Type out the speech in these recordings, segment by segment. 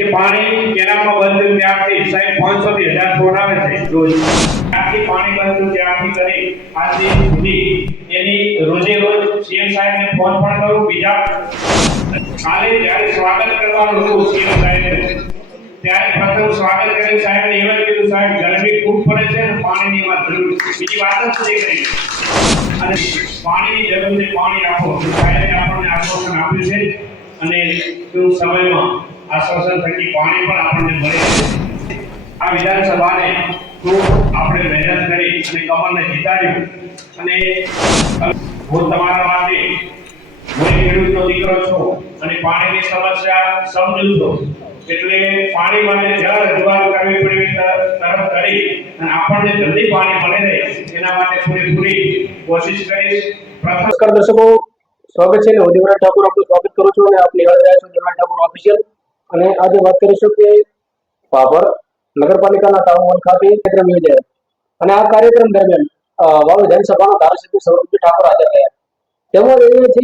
કે પાણી કેનાલમાં બંધ થયું ત્યારથી સાહેબ 500 થી 1000 ફૂટ આવે છે રોજ. ત્યારથી પાણી બંધ થયું ત્યારથી કરી આજ દિન સુધી એની રોજે રોજ સીએમ સાહેબને ફોન પણ કરું. બીજા કાલે જ્યારે સ્વાગત કરવાનું હતું સીએમ સાહેબનું, ત્યારે પ્રથમ સ્વાગત કરી સાહેબને એવું કીધું, સાહેબ ગરમી ખૂબ પડે છે અને પાણીની માં જરૂર છે, બીજી વાત જ નહીં કરી. અને પાણીની જરૂર છે, પાણી આપો. સાહેબે આપણને આશ્વાસન આપ્યું છે અને ટૂંક સમયમાં આશ્વાસન થકી પાણી પણ આપણને મળે છે. આ વિધાનસભાને ખૂબ આપણે મહેનત કરી અને કમલને જીતાડ્યું. અને હું તમારા માટે હું ખેડૂતનો દીકરો છું અને પાણીની સમસ્યા સમજુ છું, એટલે પાણી માટે જ્યાં રજૂઆત કરવી પડી તરફ કરી અને આપણને જલ્દી પાણી મળે રહે એના માટે પૂરેપૂરી કોશિશ કરીશ. નમસ્કાર દર્શકો, સ્વાગત છે. હું દેવરાજ ઠાકોર આપનું સ્વાગત કરું છું અને આપ નિહાળી રહ્યા છો દેવરાજ ઠાકોર ઓફિશિયલ. અને આજે વાત કરીશું કે ભાભર નગરપાલિકાના ટાઉન હોલ ખાતે કાર્યક્રમ યોજાયો અને આ કાર્યક્રમ દરમિયાન વાવ વિધાનસભાના ધારાસભ્ય સૌરભજી ઠાકોર હાજર રહ્યા. તેમાં એ છે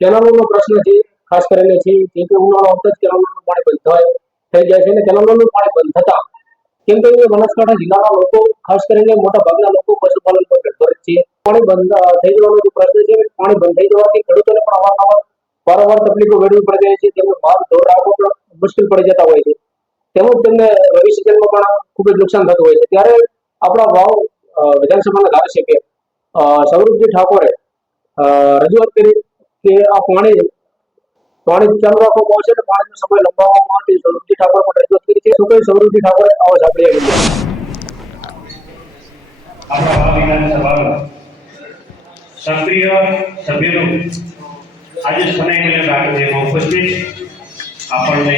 કેનાલોનો પ્રશ્ન છે, ખાસ કરીને છે કે ઉનાળો આવતા જ કેનાલોનું પાણી બંધ થઈ જાય છે અને કેનાલોનું પાણી બંધ થતા કેમ કે બનાસકાંઠા જિલ્લાના લોકો, ખાસ કરીને મોટા ભાગના લોકો પશુપાલન પર નિર્ભર છે. પાણી બંધ થઈ જવાનો જે પ્રશ્ન છે, પાણી બંધ થઈ જવાથી ખેડૂતોને પણ વારંવાર તકલીફો વેઠવી પડી રહી છે. તેમને માલ ઢોર રાખવો પણ મુશ્કેલ પડી જતા હોય છે. તેમજ તેમને રવિ સિઝનમાં પણ ખૂબ જ નુકસાન થતું હોય છે. ત્યારે આપણા વાવ વિધાનસભાના ધારાસભ્ય સૌરભજી ઠાકોરે રજૂઆત કરી કે આ પાણી ચાલુ રાખવામાં આવશે અને પાણીનો સમય લંબાવવામાં આવે. સૌરભજી ઠાકોર પણ રજૂઆત કરી છે. શું કહ્યું સૌરભજી ઠાકોરે, આવો સાંભળીએ. આપણા વાવ વિધાનસભાના સક્રિય સભ્યોનું આજે સ્નેહમિલન કાર્યક્રમમાં ઉપસ્થિત આપણને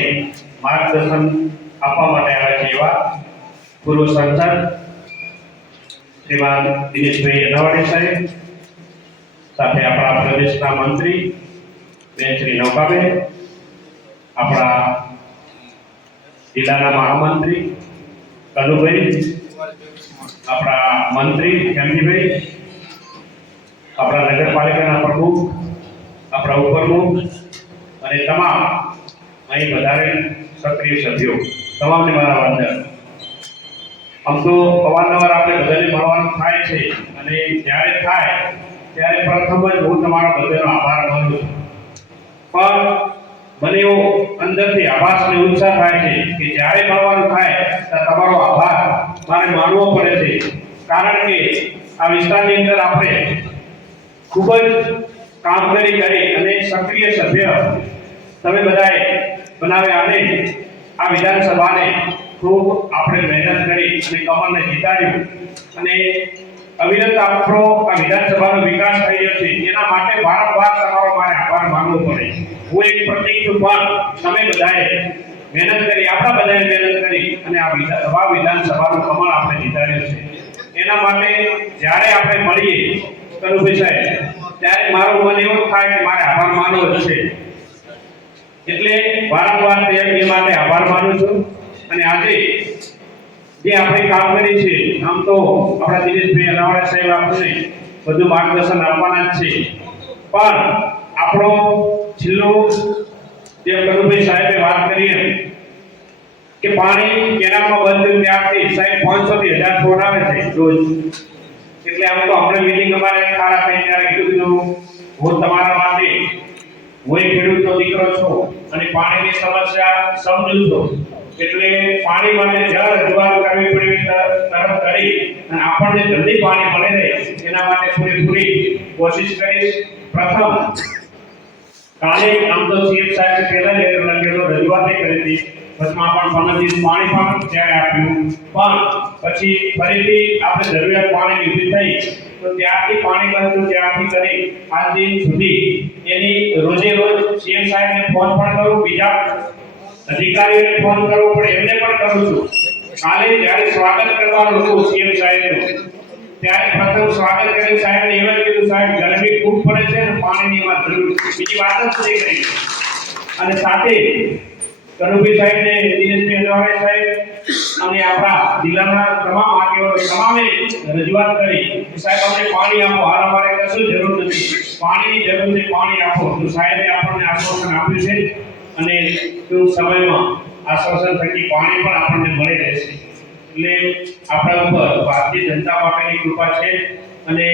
માર્ગદર્શન આપવા માટે આવ્યા છે એવા પૂર્વ સાંસદ શ્રીમાન દિનેશભાઈ અનાવાડી સાહેબ, સાથે આપણા પ્રદેશના મંત્રી બેન શ્રી નૌકાબેન, આપણા જિલ્લાના મહામંત્રી કનુભાઈ, આપણા મંત્રી ખેમજીભાઈ, આપણા નગરપાલિકાના પ્રમુખ, આપણા ઉપપ્રમુખ અને તમામ અહીં વધારે સક્રિય સભ્યો, તમામને મારા વંદન. આમ તો અવારનવાર આપણે બધાને મળવાનું થાય છે અને જ્યારે થાય ત્યારે પ્રથમ જ હું તમારા બધાનો આભાર માનું છું. પણ મને એવો અંદરથી આભાસ અને ઉત્સાહ થાય છે કે જ્યારે મળવાનું થાય ત્યારે તમારો આભાર મારે માનવો પડે છે. કારણ કે આ વિસ્તારની અંદર આપણે ખૂબ જ કામગીરી કરી અને સક્રિય સભ્ય તમે બધાએ બનાવ્યા અને આ વિધાનસભાને ખૂબ આપણે મહેનત કરી અને કમલને જીતાડ્યું. અને અવિરત આપણો આ વિધાનસભાનો વિકાસ થઈ રહ્યો છે, એના માટે વારંવાર તમારો મારે આભાર માનવો પડે. હું એક પ્રતિક છું, પણ તમે બધાએ મહેનત કરી, આપણા બધાએ મહેનત કરી અને આ વિધાનસભાનું કમળ આપણે જીતાડ્યું છે. એના માટે જ્યારે આપણે મળીએ કનુભાઈ સાહેબ, ત્યારે મારું મન એવું થાય કે મારે આભાર માનવો જ છે. એટલે વારંવાર એ માટે આભાર માનું છું. અને આજે જે આપણે કામ કરી છે, આમ તો આપણા દિનેશભાઈ અનાવાડા સાહેબ આપણને બધું માર્ગદર્શન આપવાના જ છે, પણ આપણો છેલ્લો જે કનુભાઈ સાહેબે વાત કરી એમ કે પાણી કેનાલમાં બંધ થયું ત્યારથી સાહેબ 500 થી 1000 ફૂટ આવે છે રોજ. એટલે આમ તો આપણે મીટિંગ અમારે ખાડા થઈ ત્યારે કીધું, હું તમારા માટે હું ખેડૂતનો દીકરો છું અને પાણીની સમસ્યા સમજુ છું, એટલે પાણી માટે જ્યાં રજૂઆત કરવી પડી તરફ કરી અને આપણને જલ્દી પાણી મળે રહે એના માટે પૂરેપૂરી કોશિશ કરીશ. પ્રથમ કાલે આમ તો સીએમ સાહેબ પહેલા જ રજૂઆત કરી હતી, વચમાં પણ 15 દિવસ પાણી પણ ત્યારે આપ્યું, પણ પછી ફરીથી આપણે જરૂરિયાત પાણીની ઊભી થઈ તો ત્યારથી પાણી બંધ થયું ત્યારથી કરી આજ દિન સુધી એની રોજે રોજ સીએમ સાહેબને ફોન પણ કરું, બીજા અધિકારીઓને ફોન કરવો પડે એમને પણ કરું છું. કાલે જ્યારે સ્વાગત કરવાનું હતું સીએમ સાહેબનું, ત્યારે પ્રથમ સ્વાગત કરી સાહેબને એવું કીધું, સાહેબ ગરમી ખૂબ પડે છે અને પાણીની માં જરૂર છે, બીજી વાત જ નહીં કરી. અને સાથે કનુભાઈ સાહેબને, દિનેશભાઈ અનાવાડા સાહેબ અને આપણા જિલ્લાના તમામ આગેવાનો તમામે રજૂઆત કરી કે સાહેબ અમને પાણી આપો, હાલ અમારે કશું જરૂર નથી, પાણીની જરૂર છે, પાણી આપો. તો સાહેબે આપણને આશ્વાસન આપ્યું છે અને ટૂંક સમયમાં આશ્વાસન થકી પાણી પણ આપણને મળી રહેશે. એટલે આપણા ઉપર ભારતીય જનતા પાર્ટીની કૃપા છે અને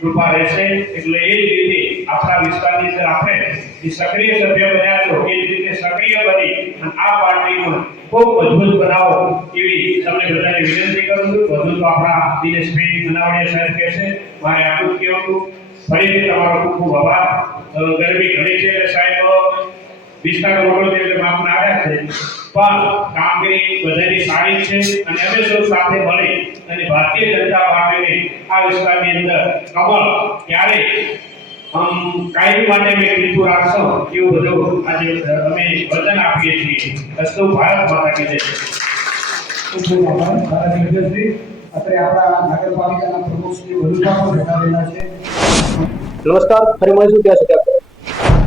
કૃપા રહેશે. એટલે એ જ રીતે આપણા વિસ્તારની અંદર આપણે જે સક્રિય સભ્ય બન્યા છો એ જ રીતે સક્રિય બની અને આ પાર્ટીનું ખૂબ મજબૂત બનાવો એવી તમને બધાને વિનંતી કરું છું. વધુ તો આપણા દિનેશભાઈ મનાવડિયા સાહેબ કહે છે, મારે આટલું જ કહેવું. ફરીથી તમારો ખૂબ ખૂબ આભાર. ગરમી ઘણી છે એટલે સાહેબ વિસ્તાર મોટો છે એટલે માપના આવ્યા છે, પણ કામગીરી બધાની સારી છે અને અમે સૌ સાથે મળી અને ભારતીય જનતા પાર્ટીને આ વિસ્તારની અંદર કમળ ક્યારે કાયમી માટે અમે ખીલતું રાખશો એવું બધું આજે અમે વચન આપીએ છીએ. અસ્તુ ભારત માતા કી જય. ખૂબ ખૂબ આભાર ધારાસભ્યશ્રી. અત્યારે આપણા નગરપાલિકાના પ્રમુખ શ્રી વધુ પણ બેઠા રહેલા છે. નમસ્કાર, ફરી મળીશું ત્યાં સુધી.